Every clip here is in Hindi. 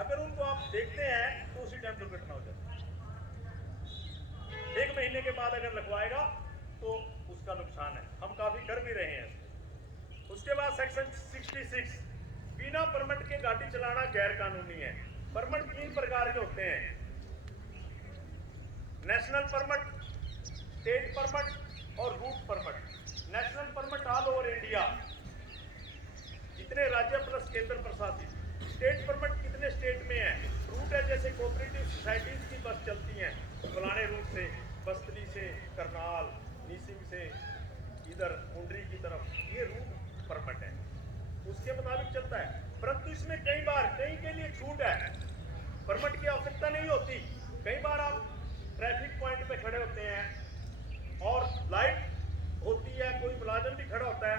अगर उनको आप देखते हैं तो उसी टाइम दुर्घटना हो जाती है। 1 महीने के बाद अगर लगवाएगा तो उसका नुकसान है। हम काफी कर भी रहे हैं इसको। उसके बाद सेक्शन 66, बिना परमिट के गाड़ी चलाना गैर कानूनी है। परमिट 3 प्रकार के होते हैं, नेशनल परमिट, स्टेट परमिट और route permit. National permit all over India, जितने राज्य प्लस केंद्र प्रशासित। स्टेट परमिट कितने स्टेट में है। रूट है जैसे कोऑपरेटिव सोसाइटीज की बस चलती हैं फलाने रूट से, बस्तली से करनाल, नीसिंग से इधर मुंडरी की तरफ, ये रूट परमिट है, उसके मुताबिक चलता है। परंतु इसमें कई बार कई के लिए छूट है, परमिट की आवश्यकता नहीं होती। कई बार आप ट्रैफिक पॉइंट पे खड़े होते हैं और लाइट होती है, कोई मुलाजिम भी खड़ा होता है,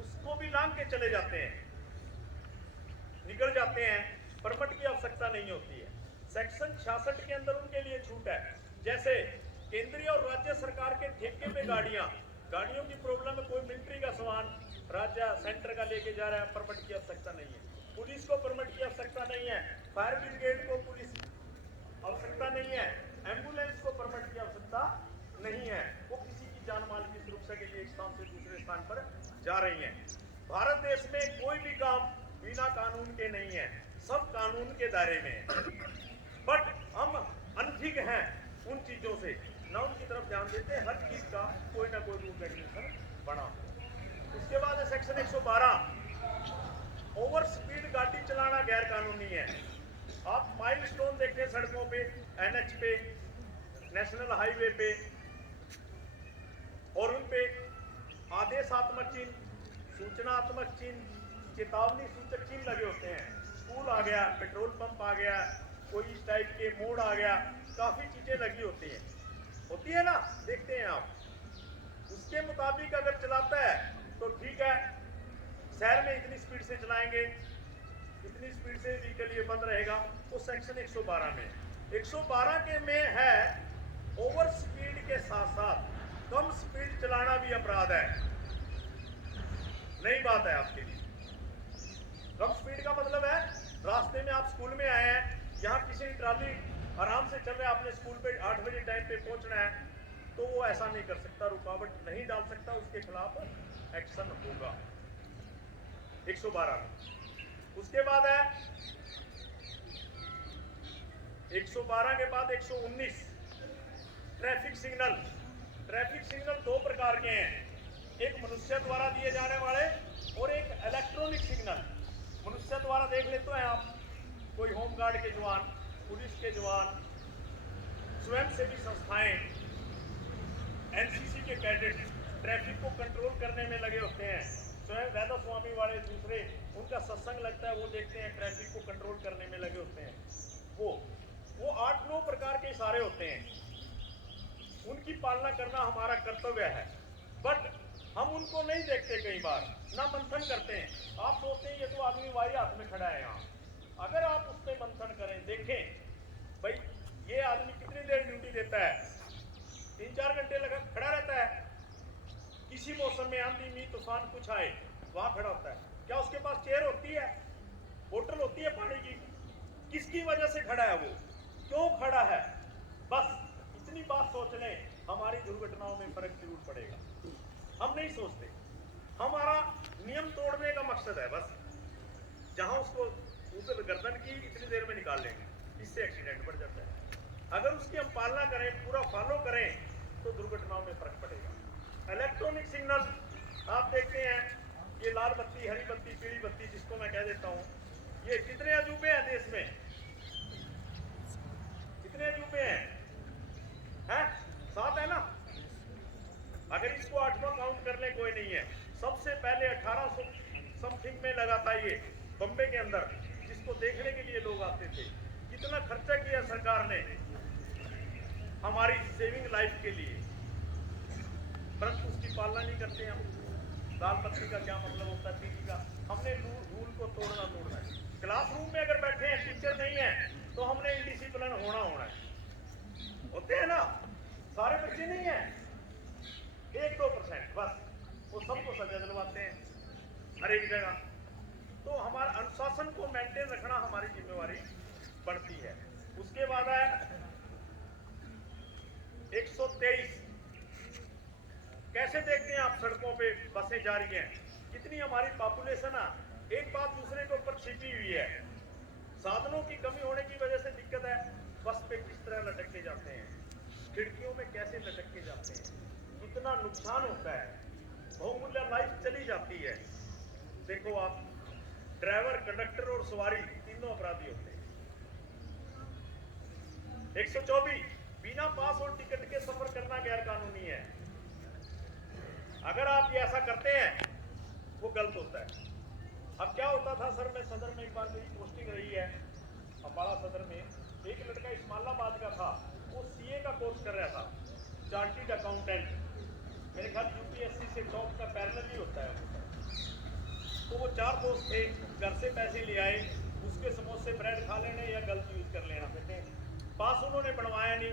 उसको भी लांग के चले जाते हैं, निकल जाते हैं, परमिट की आवश्यकता नहीं होती है। सेक्शन 66 के अंदर उनके लिए छूट है, जैसे केंद्रीय और राज्य सरकार के ठेके पे गाड़ियों की प्रॉब्लम है, कोई मिलिट्री का सामान राज्य सेंटर का लेके जा रहा है, परमिट की आवश्यकता नहीं है। पुलिस को परमिट की आवश्यकता नहीं है, फायर ब्रिगेड को पुलिस आवश्यकता नहीं है, एम्बुलेंस को परमिट की आवश्यकता नहीं है, वो किसी की जान माल की सुरक्षा के लिए एक स्थान से दूसरे स्थान पर जा रही हैं। भारत देश में कोई भी काम बिना कानून के नहीं है, सब कानून के दायरे में है। बट हम अनभिज्ञ हैं उन चीजों से, न उनकी तरफ ध्यान देते हैं, हर चीज का कोई ना कोई रूल रेगुलेशन बना। उसके बाद है सेक्शन 112, ओवर स्पीड गाड़ी चलाना गैर कानूनी है। आप माइलस्टोन देखें सड़कों पे, एनएच पे, नेशनल हाईवे पे, और उन पे आदेशात्मक चिन्ह, सूचनात्मक चिन्ह, चेतावनी सूचक चिन्ह लगे होते हैं। स्कूल आ गया, पेट्रोल पंप आ गया, कोई इस टाइप के मोड़ आ गया, काफी चीजें लगी होती है ना, देखते हैं आप। उसके मुताबिक अगर चलाता है तो ठीक है, शहर में इतनी स्पीड से चलाएंगे, इतनी स्पीड से व्हीकल ये बंद रहेगा, वो सेक्शन 112 में। 112 के में है ओवर स्पीड के साथ साथ कम स्पीड चलाना भी अपराध है। नई बात है आपके लिए। कम स्पीड का मतलब है, रास्ते में आप स्कूल में आए हैं, यहाँ किसी ट्रॉली आराम से चल रहा है, आपने स्कूल पे 8 बजे टाइम पे पहुंचना है, तो वो ऐसा नहीं कर सकता, रुकावट नहीं डाल सकता, उसके खिलाफ एक्शन होगा 112 में। उसके बाद है 112 के बाद 119, ट्रैफिक सिग्नल। ट्रैफिक सिग्नल 2 प्रकार के हैं, एक मनुष्य द्वारा दिए जाने वाले और एक इलेक्ट्रॉनिक सिग्नल। मनुष्य द्वारा देख लेते हैं आप, कोई होमगार्ड के जवान, पुलिस के जवान, स्वयंसेवी संस्थाएं, एनसीसी के कैडेट ट्रैफिक को कंट्रोल करने में लगे होते हैं। स्वयं वेदा स्वामी वाले दूसरे, उनका सत्संग लगता है, वो देखते हैं, ट्रैफिक को कंट्रोल करने में लगे होते हैं। वो 8-9 प्रकार के इशारे होते हैं, उनकी पालना करना हमारा कर्तव्य है। बट हम उनको नहीं देखते, कई बार ना मंथन करते हैं। आप सोचते हैं ये तो आदमी वाही हाथ में खड़ा है यहाँ, अगर आप उस पर मंथन करें, देखें भाई ये आदमी कितनी देर ड्यूटी देता है, 3-4 घंटे लगा खड़ा रहता है, किसी मौसम में आंधी मीह तूफान कुछ आए वहां खड़ा होता है, क्या उसके पास चेयर होती है, बोतल होती है पानी की, किसकी वजह से खड़ा है, वो क्यों खड़ा है, बस इतनी बात सोच लें, हमारी दुर्घटनाओं में फर्क जरूर पड़ेगा। हम नहीं सोचते, हमारा नियम तोड़ने का मकसद है बस, जहां उसको उधर गर्दन की इतनी देर में निकाल लेंगे, इससे एक्सीडेंट बढ़ जाता है। अगर उसकी हम पालना करें, पूरा फॉलो करें, तो दुर्घटनाओं में फर्क पड़ेगा। इलेक्ट्रॉनिक सिग्नल आप देखते हैं, ये लाल बत्ती, हरी बत्ती, पीली बत्ती, जिसको मैं कह देता हूँ, ये कितने अजूबे हैं देश में, कितने अजूबे हैं? 7 है ना। अगर इसको 8वां काउंट कर ले कोई नहीं है। सबसे पहले 1800 समथिंग में लगा था ये बम्बे के अंदर, जिसको देखने के लिए लोग आते थे। कितना खर्चा किया सरकार ने हमारी सेविंग लाइफ के लिए, परंतु उसकी पालना नहीं करते हम। लाल बत्ती का क्या मतलब होता है, पीली का। हमने रूल को तोड़ना है। क्लासरूम में अगर बैठे हैं, टीचर नहीं है, तो हमने इंडिसिप्लिन होना है। होते हैं ना, सारे बच्चे नहीं है, 1-2% बस, वो सबको सजा दिलवाते हैं हर एक जगह। तो हमारा अनुशासन को मेंटेन रखना हमारी जिम्मेवारी बढ़ती है। उसके बाद है 123। कैसे देखते हैं आप सड़कों पे बसें जा रही हैं, कितनी हमारी पॉपुलेशन है, एक बात दूसरे के ऊपर छिपी हुई है। साधनों की कमी होने की वजह से दिक्कत है। बस पे किस तरह लटक के जाते हैं, खिड़कियों में कैसे लटक के जाते हैं, कितना नुकसान होता है, बहुमूल्य लाइफ चली जाती है। देखो आप, ड्राइवर, कंडक्टर और सवारी तीनों अपराधी होते हैं। 124, बिना पास और टिकट के सफर करना गैर कानूनी है। अगर आप ये ऐसा करते हैं वो गलत होता है। अब क्या होता था सर, मैं सदर में एक बार मेरी पोस्टिंग रही है अम्बाला सदर में, एक लड़का इस्माइलाबाद का था, वो सीए का कोर्स कर रहा था, चार्टर्ड अकाउंटेंट, मेरे ख्याल यूपीएससी से टॉप का पैरेलल ही होता है वो। तो वो 4 दोस्त थे, घर से पैसे ले आए, उसके समोसे ब्रेड खा लेने या गलत यूज कर लेना। पास उन्होंने बनवाया नहीं,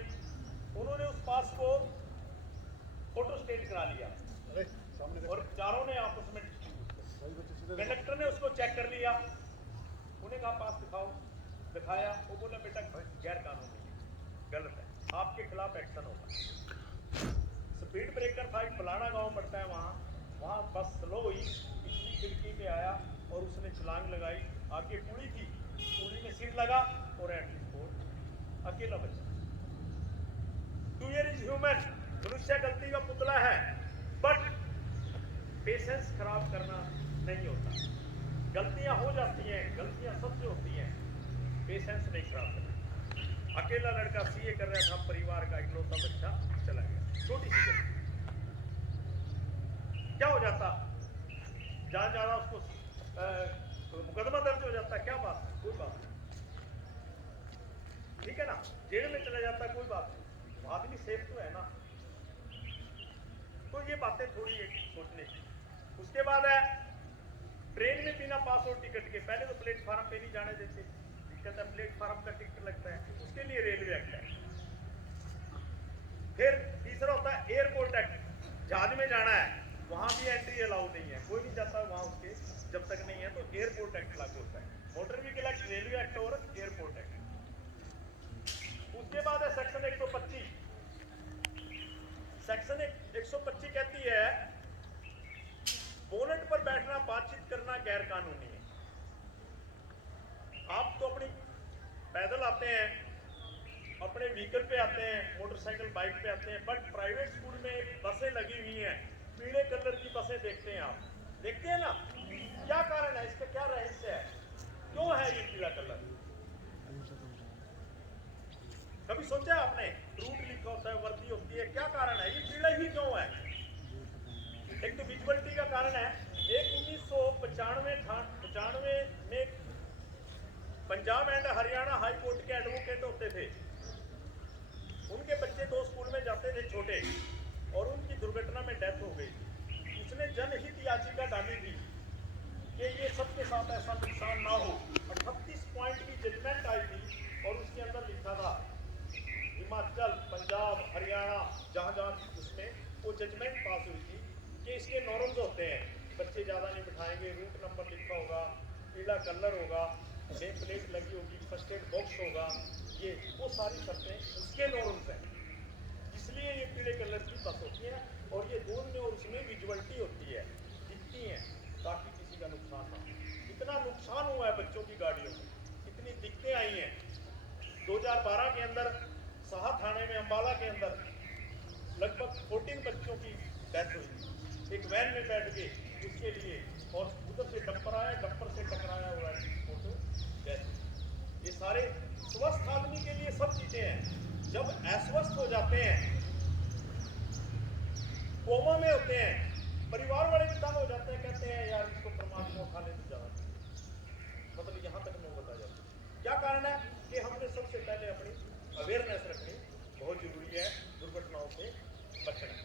उन्होंने उस पास को फोटो स्टेट करा लिया और चारों ने आपस में कंडक्टर ने उसको चेक कर लिया, उन्हें कहा पास दिखाओ, दिखाया, वो बोला बेटा गैर कानूनी, गलत है, आपके खिलाफ एक्शन होगा। स्पीड ब्रेकर था, एक फलाना गांव पड़ता है वहाँ बस स्लो हुई, पिछली खिड़की पे आया और उसने छलांग लगाई, आगे पुली थी, पुली में सीट लगा और एंट्री स्पोर्ट, अकेला बचा। टू ईयर इज ह्यूमन, मनुष्य गलती का पुतला है, बट पेशेंस खराब करना नहीं होता। गलतियां हो जाती हैं, गलतियां सबसे होती हैं, पेशेंस नहीं खराब करना। अकेला लड़का सीए कर रहा था, परिवार का इकलौता बच्चा चला गया, छोटी सी गलती, क्या हो जाता, जहां ज्यादा उसको मुकदमा दर्ज हो जाता, क्या बात, कोई बात नहीं, ठीक है ना, जेल में चला जाता, कोई बात नहीं, आदमी सेफ तो है ना। तो ये बातें थोड़ी एक सोचने की। उसके बाद है ट्रेन में बिना पास और टिकट के, पहले तो प्लेटफार्म पे नहीं जाने देते, दिक्कत है, प्लेटफार्म का टिकट लगता है, उसके लिए रेलवे एक्ट है। फिर तीसरा होता है एयरपोर्ट एक्ट, जहाज में जाना है वहां भी एंट्री अलाउ नहीं है, कोई नहीं जाता वहां उसके जब तक नहीं है, तो एयरपोर्ट एक्ट लागू होता है। Motor vehicle act, railway act और एयरपोर्ट एक्ट। उसके बाद है सेक्शन 125। सेक्शन 125 कहती है बोनट पर बैठना, बातचीत करना गैर कानूनी है। आप तो अपनी पैदल आते हैं, अपने व्हीकल पे आते हैं, मोटरसाइकिल बाइक पे आते हैं, बट प्राइवेट स्कूल में बसें लगी हुई हैं, पीले कलर की बसें देखते हैं, आप देखते हैं ना, क्या कारण है इसका, क्या रहस्य है, क्यों है ये पीला कलर? कभी सोचा है आपने? रूट लिखा होता है, वर्दी होती है, क्या कारण है, ये पीला ही क्यों है? एक तो विजुअलिटी का कारण है। एक 1995 में Punjab and Haryana high court के एडवोकेट होते थे, उनके बच्चे 2 स्कूल में जाते थे छोटे, और उनकी दुर्घटना में डेथ हो गई। उसने जनहित याचिका डाली थी कि ये सबके साथ ऐसा नुकसान ना हो। 38 पॉइंट की जजमेंट आई थी और उसके अंदर लिखा था हिमाचल, पंजाब, हरियाणा, जहाँ जहाँ उसमें वो जजमेंट पास हुई थी कि इसके नॉर्म्स होते हैं, बच्चे ज़्यादा नहीं बिठाएंगे, रूट नंबर लिखा होगा, पीला कलर होगा, नेम प्लेट लगी होगी, फर्स्ट एड बॉक्स होगा, ये वो सारी शर्तें उसके नॉर्म्स हैं, इसलिए ये पीले कलर की बस होती है। और ये दूर में और उसमें विजुअलिटी होती है, दिखती हैं, ताकि किसी का नुकसान ना हो। इतना नुकसान हुआ है बच्चों की गाड़ियों में, इतनी दिक्कतें आई हैं। 2012 के अंदर साहा थाने में, अम्बाला के अंदर लगभग 14 बच्चों की डेथ हुई, एक वैन में बैठ के उसके लिए, और उधर से डंपर आया, डंपर से टकराया हुआ है, डेथ। ये सारे स्वस्थ आदमी के लिए सब चीजें हैं। जब अस्वस्थ हो जाते हैं, कोमा में होते हैं, परिवार वाले भी तंग हो जाते हैं, कहते हैं यार इसको परमात्मा उठा ले तो ज्यादा, मतलब यहाँ तक नौबत आ जाती है। क्या कारण है कि हमने सबसे पहले अपनी अवेयरनेस रखनी बहुत जरूरी है, दुर्घटनाओं से बचना।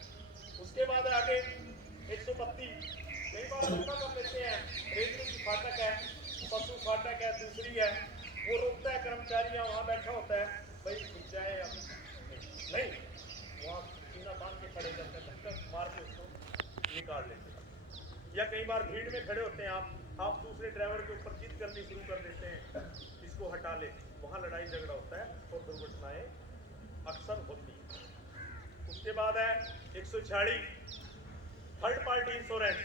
उसके बाद आगे 132, कई बार धोखा कर लेते हैं, रेलवे की फाटक है, पशु फाटक है, दूसरी है, वो रोकता है, कर्मचारी वहाँ बैठा होता है, भाई रुक जाए या नहीं, वहाँ सीना बांध के खड़े करते हैं, धक्का मार के उसको निकाल लेते हैं। या कई बार भीड़ में खड़े होते हैं आप, आप दूसरे ड्राइवर के ऊपर जिद करनी शुरू कर देते हैं, इसको हटा ले, वहाँ लड़ाई झगड़ा होता है और दुर्घटनाएं अक्सर होती हैं। उसके बाद है 146 थर्ड पार्टी इंश्योरेंस।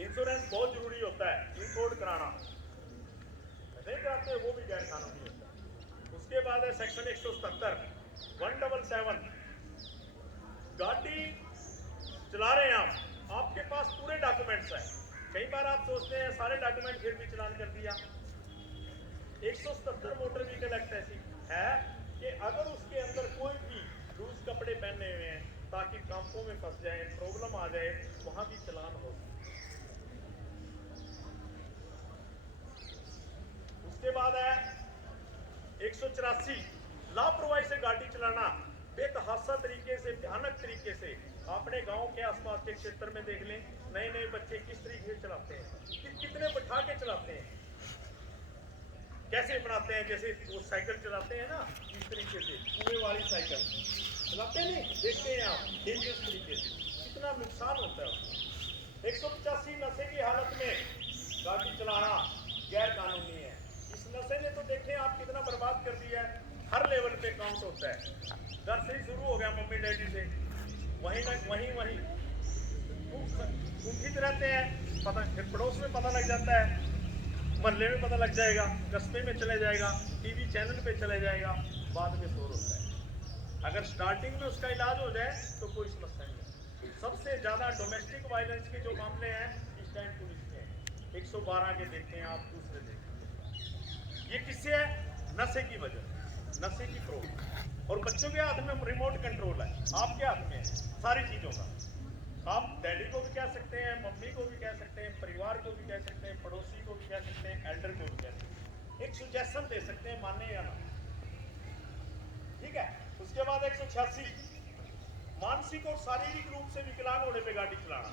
इंश्योरेंस बहुत जरूरी होता है, इंपोर्ट कराना नहीं कराते वो भी गैर कानूनी होता है। उसके बाद है सेक्शन 177 177, गाड़ी चला रहे हैं आप, आपके पास पूरे डॉक्यूमेंट्स हैं, कई बार आप सोचते हैं सारे डॉक्यूमेंट फिर भी चलान कर दिया। 177 मोटर व्हीकल एक्ट ऐसी है कि अगर उसके अंदर कोई भी लूज कपड़े पहने हुए हैं ताकि कांपों में फंस जाए, प्रॉब्लम आ जाए, वहां भी चलान हो। उसके बाद है 184 लापरवाही से गाड़ी चलाना, बेतहाशा तरीके से, भयानक तरीके से। अपने गांव के आसपास के क्षेत्र में देख लें, नए नए बच्चे किस तरीके से चलाते हैं, कितने बैठा के चलाते हैं, कैसे बनाते हैं, जैसे वो साइकिल चलाते हैं ना, इस तरीके से कुएं वाली साइकिल चलाते नहीं, देखते हैं आप, डेंजरस तरीके से, कितना नुकसान होता है उसको। 185 नशे की हालत में गाड़ी चलाना गैर कानूनी है। इस नशे ने तो देखें आप कितना बर्बाद कर दिया है, हर लेवल पे काउंट होता है। घर से ही शुरू हो गया, मम्मी डैडी से, वहीं तक वहीं कुंठित रहते हैं, पता फिर पड़ोस में पता लग जाता है, मोहल्ले में पता लग जाएगा, कस्बे में चले जाएगा, टीवी चैनल पे चले जाएगा, बाद में शोर होता है। अगर स्टार्टिंग में उसका इलाज हो जाए तो कोई समस्या नहीं है। सबसे ज्यादा डोमेस्टिक वायलेंस के जो मामले हैं इस टाइम पुलिस के हैं, 112 के देखते हैं आप, दूसरे देखते हैं। ये किससे है? नशे की वजह, नशे की प्रॉब्लम। और बच्चों के हाथ में रिमोट कंट्रोल है, आपके हाथ में है सारी चीजों का। आप डैडी को भी कह सकते हैं, मम्मी को भी कह सकते हैं, परिवार को भी कह सकते हैं, पड़ोसी को भी कह सकते हैं, एल्डर को भी कह सकते हैं, एक सुजेशन दे सकते हैं, माने या ना, ठीक है। उसके बाद 186 मानसिक और शारीरिक रूप से विकलांग होने पे गाड़ी चलाना।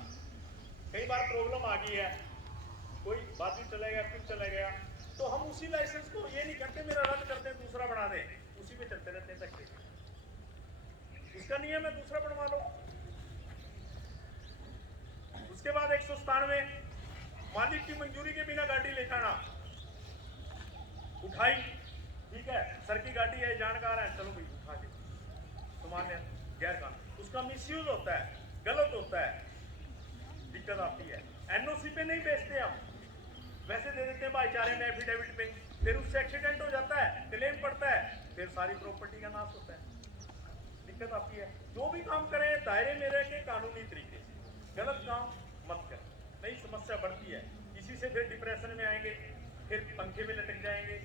कई बार प्रॉब्लम आ गई है, कोई बाजू चला गया, कुछ चला गया, तो हम उसी लाइसेंस को ये नहीं करते मेरा रद्द करते हैं, दूसरा बना दें, उसी पे चलते रहते हैं तक, उसका नियम है दूसरा बनवा लो। उसके बाद 197 मालिक की मंजूरी के बिना गाड़ी ले जाना, उठाई, ठीक है, सर की गाड़ी है, जानकार है, चलो भाई उठा के, सामान्य गैर कानूनी, उसका मिसयूज होता है, गलत होता है, दिक्कत आती है। एनओसी पे नहीं बेचते हम, वैसे दे देते हैं भाईचारे में एफिडेविट पे, फिर उससे एक्सीडेंट हो जाता है, क्लेम पड़ता है, फिर सारी प्रॉपर्टी का नाश होता है, दिक्कत आती है। जो भी काम करें दायरे में रह के कानूनी तरीके से, गलत काम मत करें, नई समस्या बढ़ती है, इसी से फिर डिप्रेशन में आएंगे, फिर पंखे में लटक जाएंगे,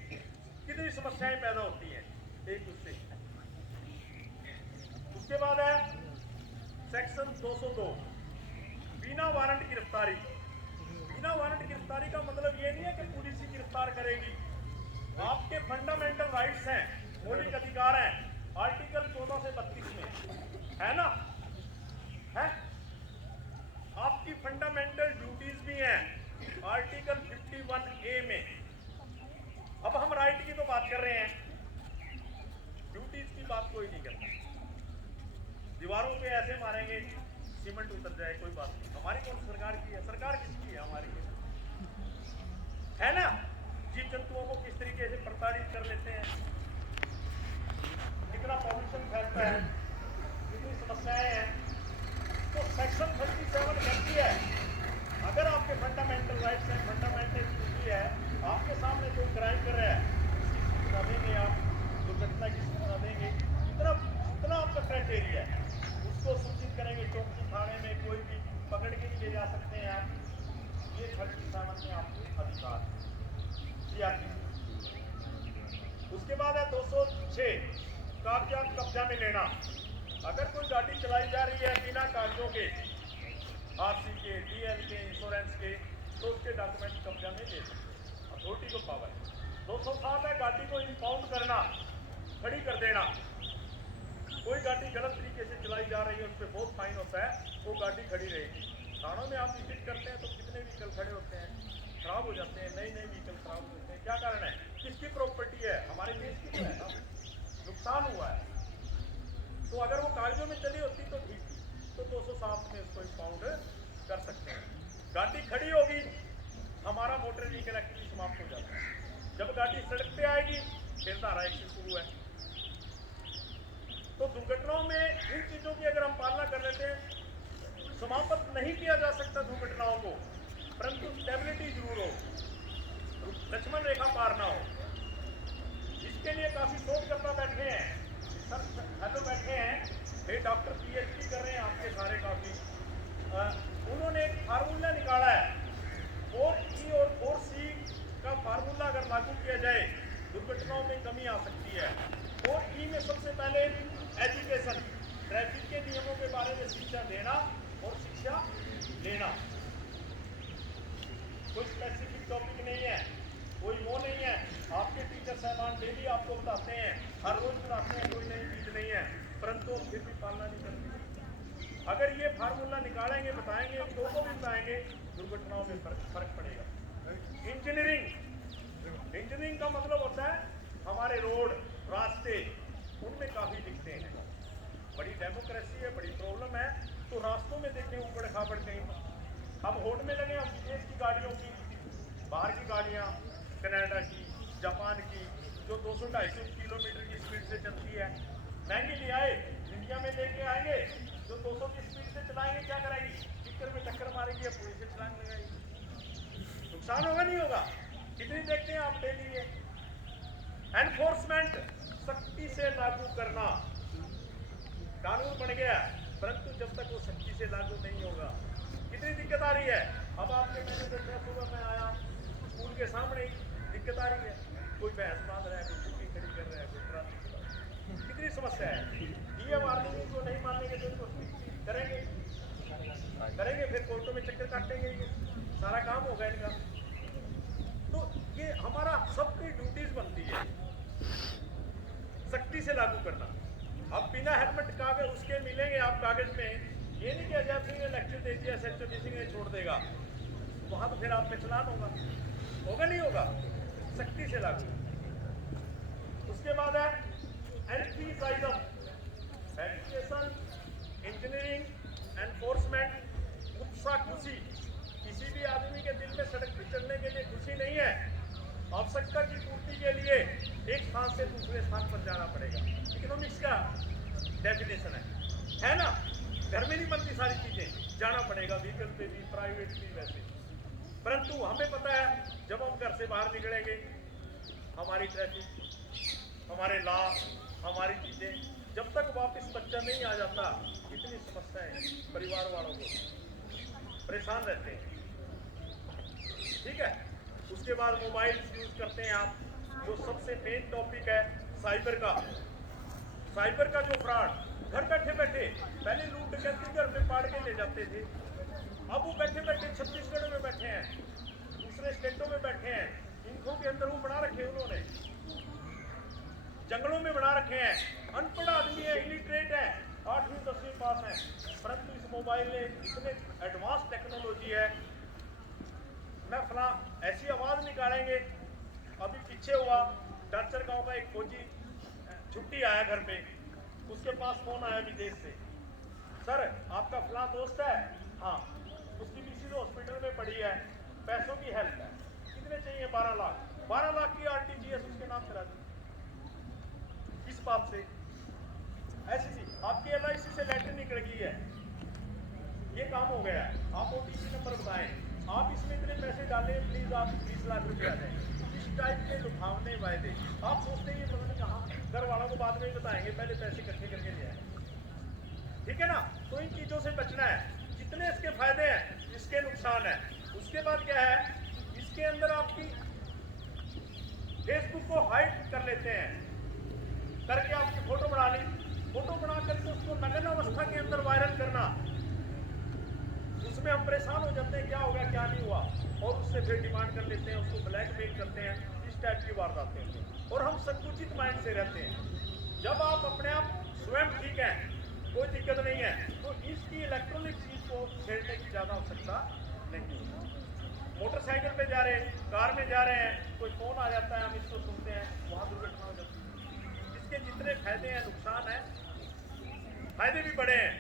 कितनी समस्याएं पैदा होती हैं एक उससे। उसके बाद है सेक्शन 202 बिना वारंट गिरफ्तारी। बिना वारंट गिरफ्तारी का मतलब ये नहीं है कि पुलिस ही गिरफ्तार करेगी, आपके फंडामेंटल राइट्स हैं, मौलिक अधिकार हैं, आर्टिकल 14 से 32 में है ना, है, आपकी फंडामेंटल ड्यूटीज भी हैं आर्टिकल 51A में। अब हम राइट की तो बात कर रहे हैं, ड्यूटीज की बात कोई नहीं करता। दीवारों पे ऐसे मारेंगे सीमेंट उतर जाए, कोई बात नहीं, हमारी कौन सरकार की है, सरकार किसकी है, हमारी है ना। जीव जंतुओं को किस तरीके से प्रताड़ित कर लेते हैं, कितना पॉल्यूशन फैलता है, कितनी समस्याएं हैं। तो सेक्शन 37 कहती है अगर आपके फंडामेंटल राइट्स हैं, फंडामेंटल ड्यूटी है, आपके सामने कोई क्राइम कर रहा है, उसकी सूचना देंगे आप, दुर्घटना की सूचना देंगे, जितना आपका क्राइटेरिया है उसको सूचित करेंगे, चौकी थाने में कोई भी पकड़ के नहीं ले जा सकते हैं आप, ये 37 में आपको अधिकार दिया। उसके बाद है 206 कागजात कब्जा में लेना। अगर कोई गाड़ी चलाई जा रही है बिना कागजों के, आरसी के, डीएल के, इंश्योरेंस के, तो उसके डॉक्यूमेंट कब्जा में ले सकते, अथॉरिटी को पावर है। 207 है गाड़ी को इंपाउंड करना, खड़ी कर देना। कोई गाड़ी गलत तरीके से चलाई जा रही है, उस पर बहुत फाइन होता है, वो गाड़ी खड़ी रहेगी। थानों में आप विजिट करते हैं तो कितने व्हीकल खड़े होते हैं, खराब हो जाते हैं, नए नए व्हीकल खराब हो जाते हैं, क्या कारण है, किसकी प्रॉपर्टी है, हमारे देश की तो है ना, नुकसान हुआ है। तो अगर वो कागजों में चली होती तो ठीक थी, तो 207 में उसको इंपाउंड कर सकते हैं। गाड़ी खड़ी होगी हमारा मोटर व्हीकल एक्टिविटी समाप्त हो जाता है। जब गाड़ी सड़क पे आएगी फिर धारा 1 शुरू है। तो दुर्घटनाओं में इन चीजों की अगर हम पालना कर लेते हैं, समाप्त नहीं किया जा सकता दुर्घटनाओं को, परंतु स्टेबिलिटी जरूर हो, लक्ष्मण रेखा पार ना हो। इसके लिए काफी शोधकर्ता बैठे हैं, हेलो बैठे हैं, ये डॉक्टर पीएचडी कर रहे हैं आपके सारे काफी। उन्होंने एक फार्मूला निकाला है, 4E और 4C का फार्मूला अगर लागू किया जाए दुर्घटनाओं में कमी आ सकती है। 4E में सबसे पहले एजुकेशन, ट्रैफिक के नियमों के बारे में शिक्षा देना और शिक्षा लेना। कोई स्पेसिफिक टॉपिक नहीं है, कोई वो नहीं है, आपके टीचर साहबान डेली आपको बताते हैं, हर रोज बताते हैं, कोई नई चीज नहीं है, परंतु फिर भी पालना नहीं करते। अगर ये फार्मूला निकालेंगे, बताएंगे, लोगों को भी बताएंगे, दुर्घटनाओं में फर्क पड़ेगा। इंजीनियरिंग का मतलब होता है हमारे रोड, रास्ते, उनमें काफी दिखते हैं। बड़ी डेमोक्रेसी है, बड़ी प्रॉब्लम है, तो रास्तों में देखें ऊबड़ खाबड़ कहीं। हम होड़ में लगे हम विदेश की गाड़ियों की, बाहर की गाड़ियाँ, कनाडा की, जापान की, जो 200-250 किलोमीटर की स्पीड से चलती है, महंगी ले आए, इंडिया में लेके आएंगे, जो 200 की स्पीड से चलाएंगे, क्या कराएंगी? टिक्कर में टक्कर मारेंगी, पुलिस से छलांग लगाएगी। नुकसान होगा नहीं होगा? कितनी देखते हैं आप डेली ये। एनफोर्समेंट, सख्ती से लागू करना। कानून बन गया, परंतु जब तक वो सख्ती से लागू नहीं होगा, कितनी दिक्कत आ रही है। अब आपके मैंने देखा, सुबह मैं आया, स्कूल के सामने ही दिक्कत आ रही है, कोई भैंस बांध रहा है, कोई कुत्ती खड़ी कर रहा है, कोई ट्रैफिक चला रहा है। कितनी समस्या है। ये वार्निंग को नहीं मानेंगे तो इनको करेंगे, फिर कोर्टों में चक्कर काटेंगे, ये सारा काम होगा इनका। तो ये हमारा सबकी ड्यूटीज बनती है सख्ती से लागू करना। अब बिना हेलमेट कागज उसके मिलेंगे आप कागज में, ये नहीं कि अजय सिंह ने लेक्चर दे दिया, SHO सिंह ने छोड़ देगा, वहां तो फिर आप पे चलान होगा नहीं होगा? सख्ती से लागू। उसके बाद है एंटीसाइजम, एजुकेशन, इंजीनियरिंग, एनफोर्समेंट, उत्साह, खुशी। किसी भी आदमी के दिल में सड़क पर चलने के लिए खुशी नहीं है। आवश्यकता की पूर्ति के लिए एक स्थान से दूसरे स्थान पर जाना पड़ेगा। इकोनॉमिक्स का डेफिनेशन है ना? घर में नहीं बनती सारी चीजें, जाना पड़ेगा, व्हीकल पे भी, प्राइवेट भी, वैसे। परंतु हमें पता है जब हम घर से बाहर निकलेंगे, हमारी ट्रैफिक, हमारे लॉ, हमारी चीजें, जब तक वापस बच्चा नहीं आ जाता, कितनी समस्याएं परिवार वालों को परेशान रहते हैं। ठीक है। उसके बाद मोबाइल यूज करते हैं आप, जो सबसे मेन टॉपिक है साइबर का जो फ्रॉड, घर बैठे बैठे, पहले लूट डकैती घर पे पाड़ के ले जाते थे, अब वो बैठे बैठे छत्तीसगढ़ में बैठे हैं, दूसरे स्टेटों में बैठे हैं, इनको के अंदर वो बना रखे उन्होंने, जंगलों में बना रखे हैं, अनपढ़ आदमी है, इलिटरेट है, 8वीं 10वीं पास है, परंतु इस मोबाइल में इतने एडवांस टेक्नोलॉजी है, मैं फला ऐसी आवाज निकालेंगे। अभी पीछे हुआ डाचर गांव का एक फौजी छुट्टी आया घर पे, उसके पास फोन आया विदेश से, सर आपका फला दोस्त है, हाँ, उसकी बीसी तो हॉस्पिटल में पड़ी है, पैसों की हेल्प है, कितने चाहिए? 12 लाख की RTGS उसके नाम करा दी। किस बात से? ऐसी थी, आपकी LIC से लेटर निकल गई है, ये काम हो गया है, आप OTP नंबर बताएं, आप इसमें इतने पैसे डालें, प्लीज आप 20 लाख रुपए आ जाए। इस टाइप के लुभावने वायदे, आप सोचते हैं ये पता नहीं कहाँ, घर वालों को बाद में ही बताएंगे, पहले पैसे इकट्ठे करके ले आए। ठीक है ना? तो इन चीजों से बचना है। जितने इसके फायदे हैं, इसके नुकसान है। उसके बाद क्या है, इसके अंदर आपकी फेसबुक को हाइड कर लेते हैं, करके आपकी फोटो बना ली, फोटो बना करके उसको नग्न अवस्था के अंदर वायरल करना, उसमें हम परेशान हो जाते हैं, क्या हो गया क्या नहीं हुआ, और उससे फिर डिमांड कर लेते हैं, उसको ब्लैकमेल करते हैं, इस टाइप की वारदातें होती हैं, और हम संकुचित माइंड से रहते हैं। जब आप अपने आप स्वयं ठीक हैं, कोई दिक्कत नहीं है, तो इसकी इलेक्ट्रॉनिक चीज को छेड़ने की ज्यादा आवश्यकता नहीं है। मोटरसाइकिल पे जा रहे हैं, कार में जा रहे हैं, कोई फोन आ जाता है, हम इसको सुनते हैं, वहां दुर्घटना हो जाती है। इसके जितने फायदे हैं, नुकसान है, फायदे भी बड़े हैं।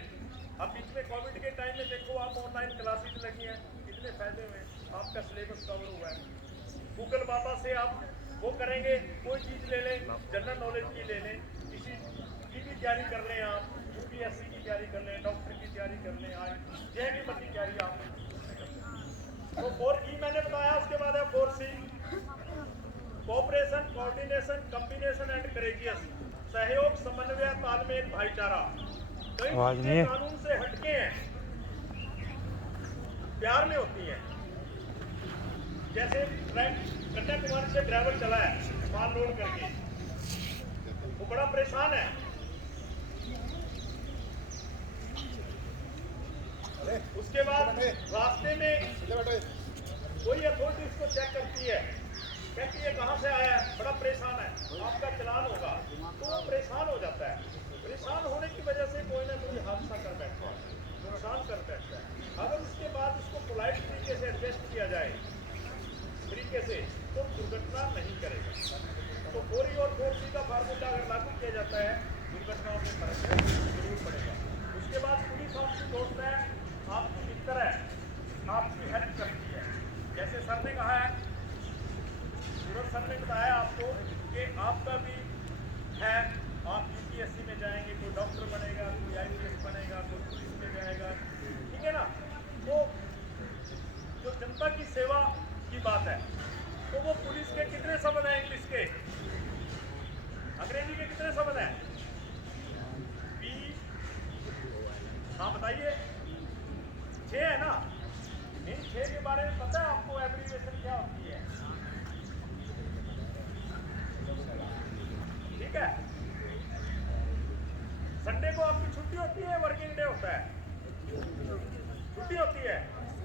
अब बीच में कोविड के टाइम में देखो आप, ऑनलाइन क्लासेस लगी हैं, कितने फायदे हुए। आपका सिलेबस कवर हुआ है। गूगल बाबा से आप वो करेंगे, कोई चीज़ ले लें, जनरल नॉलेज की ले लें, किसी की भी तैयारी कर लें, आप यूपीएससी की तैयारी कर लें, डॉक्टर की तैयारी कर लें, आज जय की मत की तैयारी आप उसमें कर लें। तो 4E मैंने बताया, उसके बाद है 4C, cooperation, coordination, combination and courageous, सहयोग, समन्वय, तालमेल, भाईचारा। कई चीजें कानून से हटके हैं, प्यार में होती हैं। जैसे कन्याकुमारी से ड्राइवर चला है माल लोड करके, वो बड़ा परेशान है। उसके बाद रास्ते में कोई अथॉरिटी उसको चेक करती है, कहती है कहाँ से आया है, बड़ा परेशान है, आपका चालान होगा। तो वो परेशान हो जाता है। परेशान होने की वजह से कोई ना कोई हादसा कर बैठता है, नुकसान कर बैठता है। अगर उसके बाद उसको पोलाइट तरीके से एडजस्ट किया जाए तरीके से, तो दुर्घटना नहीं करेगा। तो 4E और 4C का फार्मूला अगर लागू किया जाता है, दुर्घटनाओं में फर्क जरूर पड़ेगा। उसके बाद पुलिस आपकी दोस्त है, आपकी मित्र है, आपकी हेल्प करती है। जैसे सर ने कहा है, सूरज सर ने बताया आपको कि आपका भी है, आप यूपीएससी में जाएंगे, कोई डॉक्टर बनेगा, कोई IPS बनेगा, कोई पुलिस में जाएगा, ठीक है ना। तो जो जनता की सेवा की बात है, तो वो पुलिस के कितने शब्द हैं इंग्लिश के, अंग्रेजी के कितने शब्द हैं? बी, हाँ बताइए, 6 है ना। इन 6 के बारे में पता है आपको एब्रीविएशन क्या होती है? ठीक है, संडे को आपकी छुट्टी होती है, वर्किंग डे होता है? छुट्टी होती है।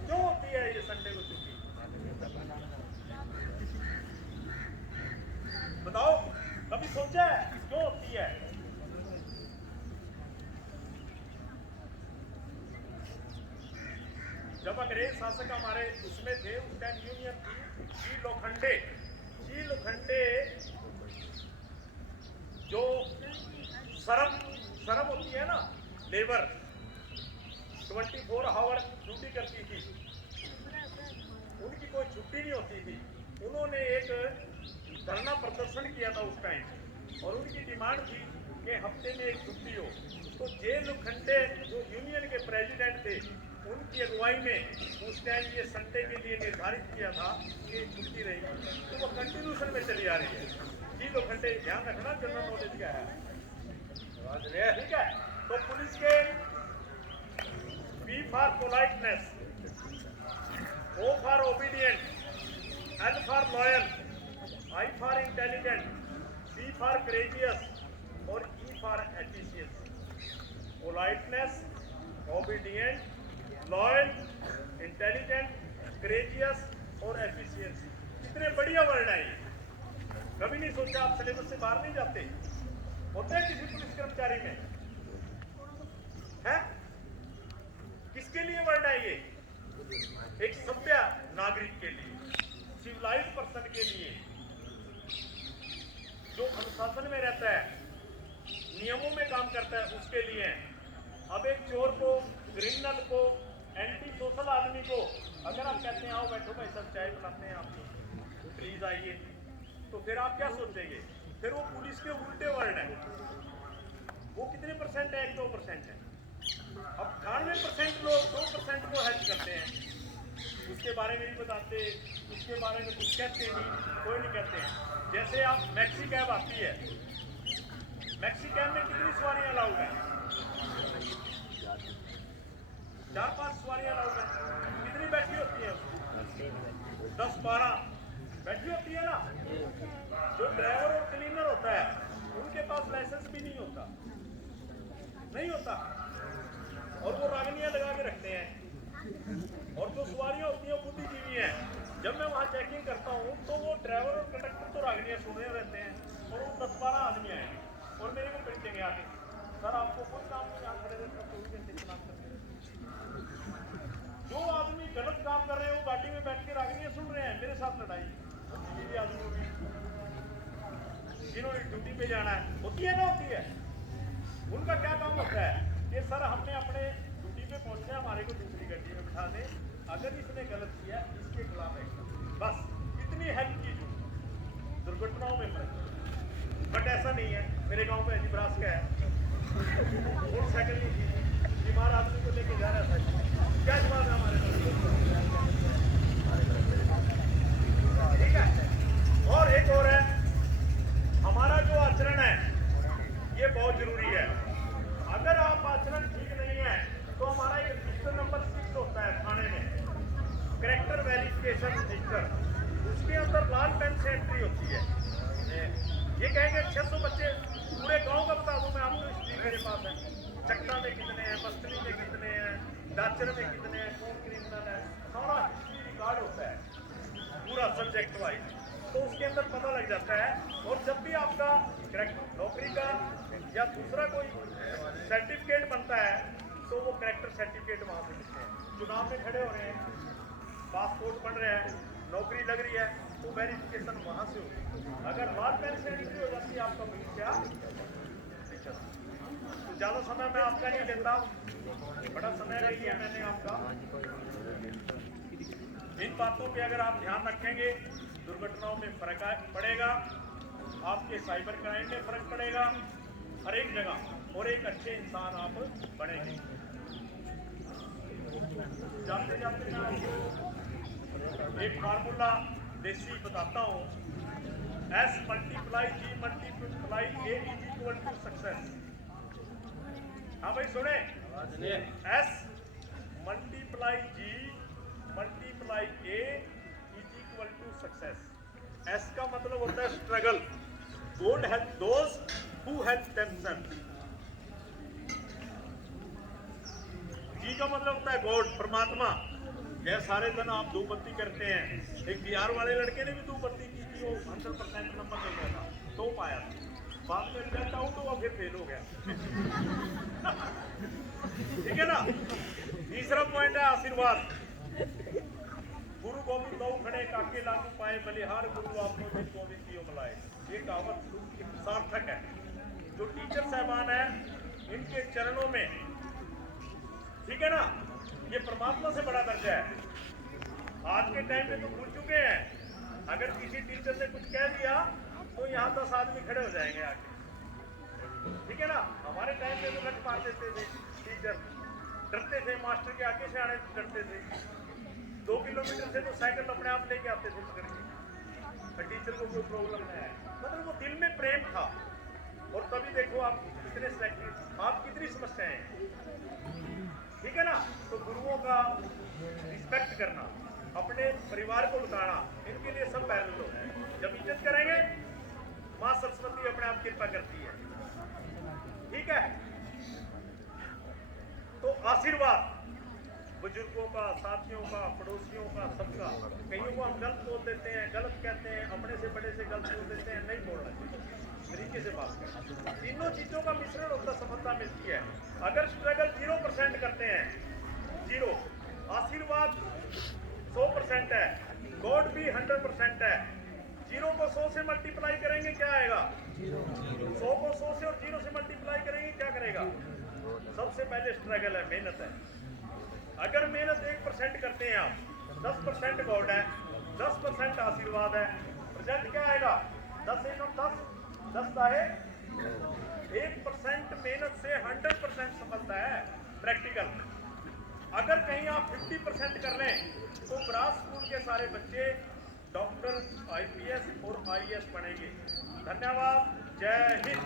क्यों होती है ये संडे को छुट्टी, बताओ, कभी सोचा है क्यों होती है? जब अंग्रेज शासक हमारे उसमें थे, उस टाइम यूनियन थी, जी लोखंडे जो शर्म होती है ना, लेबर 24 आवर ड्यूटी करती थी, उनकी कोई छुट्टी नहीं होती थी। उन्होंने एक धरना प्रदर्शन किया था उस टाइम, और उनकी डिमांड थी कि हफ्ते में एक छुट्टी हो। तो जे लोखंडे जो यूनियन के प्रेसिडेंट थे, उनकी अगुवाई में उस टाइम ये संडे के लिए निर्धारित किया था कि छुट्टी रहेगी। तो वो कंटिन्यूशन में चली आ रही है। जी लोखंडे, ध्यान रखना, जनरल नॉलेज क्या है, ठीक है। तो पुलिस के P for politeness, O for obedient, L for loyal, I for intelligent, C for courageous और E for efficiency. Politeness, obedient, loyal, intelligent, courageous और एफिशिएंसी। कितने बढ़िया वर्ड है ये, कभी नहीं सोचा? आप सिलेबस से बाहर नहीं जाते, होते हैं किसी पुलिस कर्मचारी में है? किसके लिए वर्ड है ये? एक सभ्य नागरिक के लिए, सिविलाइज पर्सन के लिए, जो अनुशासन में रहता है, नियमों में काम करता है, उसके लिए। अब एक चोर को, क्रिमिनल को, एंटी सोशल आदमी को अगर आप कहते हैं आओ बैठो भाई सब चाय बनाते हैं आपको, प्लीज आइए, तो फिर आप क्या सोचेंगे? फिर वो पुलिस के उल्टे वर्ड है। वो कितने परसेंट है? 1-2% है। अब 98% लोग 2% को हेल्प करते हैं, उसके बारे में नहीं बताते, उसके बारे में कुछ कहते नहीं, कोई नहीं कहते हैं। जैसे आप मैक्सी कैब आती है, मैक्सी कैब में कितनी सवारियां अलाउड है? 4-5 सवारियां अलाउड है। कितनी बैठी होती है? 10-12 बैठी होती है ना। जो ड्राइवर और क्लीनर होता है, उनके पास लाइसेंस भी नहीं होता, और वो रागनियां लगा के रखते हैं। और जो सवारियां होती हैं बुद्धिजीवी हैं। जब मैं वहाँ चेकिंग करता हूँ तो वो ड्राइवर और कंडक्टर तो रागनियां सुन रहे रहते हैं, और वो 10-12 आदमी आए और मेरे को पूछेंगे आगे, सर आपको कोई काम नहीं, यहाँ खड़े रहते 24 घंटे चलान करते रहते। जो आदमी गलत काम कर रहे हैं वो गाड़ी में बैठ के रागनियां सुन रहे हैं, मेरे साथ लड़ाई बुद्धिजीवी आदमियों की, जिन्होंने ड्यूटी पे जाना है। होती है ना, होती है। उनका क्या काम होता है कि सर हमने अपने ड्यूटी पे पहुंचे, हमारे को दूसरी गड्डी में बिठा दें, अगर इसने गलत किया इसके खिलाफ एक्शन, बस इतनी हेल्प की दुर्घटनाओं में फर्क। बट ऐसा नहीं है, मेरे गांव में अजीबरास का है, मोटरसाइकिल नहीं थी, बीमार आदमी को लेके जा रहा था, क्या जवाब है हमारे पास? ठीक है। और एक और है, हमारा जो आचरण है ये बहुत जरूरी है। अगर आप आचरण ठीक नहीं है तो हमारा एक रजिस्टर नंबर 6 होता है थाने में, कैरेक्टर वेरिफिकेशन रजिस्टर, उसके अंदर लाल पेन से एंट्री होती है। ये कहेंगे 600 बच्चे, पूरे गांव का बता दूं मैं आपको, हिस्ट्री मेरे पास है, चकता में कितने हैं, बस्तनी में कितने हैं, दाचर में कितने हैं, कौन क्रिमिनल है, सारा हिस्ट्री रिकॉर्ड होता है पूरा सब्जेक्ट वाइज, तो उसके अंदर पता लग जाता है। और जब भी आपका नौकरी का या दूसरा कोई सर्टिफिकेट बनता है तो वो कैरेक्टर सर्टिफिकेट वहाँ से मिलते हैं। चुनाव में खड़े हो रहे हैं, पासपोर्ट बन रहे हैं, नौकरी लग रही है, तो वेरिफिकेशन वहाँ से होगी। अगर लाल पेन से एंट्री हो जाती है आपका भविष्य, तो ज़्यादा समय मैं आपका नहीं लेता, बड़ा समय ले लिया मैंने आपका। इन बातों पे अगर आप ध्यान रखेंगे, दुर्घटनाओं में फर्क पड़ेगा, आपके साइबर क्राइम में फर्क पड़ेगा, हर एक जगह, और एक अच्छे इंसान आप बनेंगे। जाते जाते मैं आपको एक फार्मूला देसी बताता हूँ, S × G × A = सक्सेस। हाँ भाई सुने, S × G × A = success. S का मतलब होता है struggle, God help those who help themselves। G का मतलब होता है गॉड, परमात्मा। जैसे सारे दिन आप धूपबत्ती करते हैं, एक बिहार वाले लड़के ने भी धूपबत्ती की थी, वो 100% नंबर ले गया था, तो पाया था, बाद में रिजल्ट आउट हुआ, फिर फेल हो गया। ठीक है ना। तीसरा पॉइंट है आशीर्वाद। गुरु गोविंद दो खड़े काके लागू पाए, बलिहार गुरु आपको जिन गोविंद की मिलाए। ये कहावत सार्थक है। जो टीचर साहबान है इनके चरणों में, ठीक है ना, ये परमात्मा से बड़ा दर्जा है। आज के टाइम में तो भूल चुके हैं, अगर किसी टीचर ने कुछ कह दिया तो यहाँ 10 आदमी खड़े हो जाएंगे आगे, ठीक है ना। हमारे टाइम में तो लट मार देते थे टीचर, डरते थे, मास्टर के आगे से आने डरते थे, 2 किलोमीटर से तो साइकिल अपने आप लेके आते थे पकड़ के, टीचर को कोई प्रॉब्लम नहीं है, मतलब वो दिल में प्रेम था। और तभी देखो आप कितने सेक्रेटरी, आप कितनी समस्याएं हैं, ठीक है ना। तो गुरुओं का रिस्पेक्ट करना, अपने परिवार को बताना, इनके लिए सब पैरल हो। जब इज्जत करेंगे माँ सरस्वती अपने आप कृपा करती है, ठीक है। तो आशीर्वाद बुजुर्गों का, साथियों का, पड़ोसियों का, सबका। कईयों को हम गलत बोल देते हैं, गलत कहते हैं, अपने से बड़े से गलत बोल देते हैं, नहीं बोलना चाहिए, तरीके से बात करना। तीनों चीजों का मिश्रण होता, सफलता मिलती है। अगर स्ट्रगल 0% करते हैं, 0, आशीर्वाद 100% है, गॉड भी 100% है, 0 को 100 से मल्टीप्लाई करेंगे क्या आएगा? 100 को 100 से और 0 से मल्टीप्लाई करेंगे क्या करेगा? सबसे पहले स्ट्रगल है, मेहनत है। अगर मेहनत 1% करते हैं आप, 10% गॉड है, 10% आशीर्वाद है, रिजल्ट क्या आएगा? 10 एकम 10, 10 दाहे 1% मेहनत से 100% सफलता है, प्रैक्टिकल। अगर कहीं आप 50% कर लें तो ब्रास स्कूल के सारे बच्चे डॉक्टर, IPS और IAS बनेंगे। धन्यवाद, जय हिंद।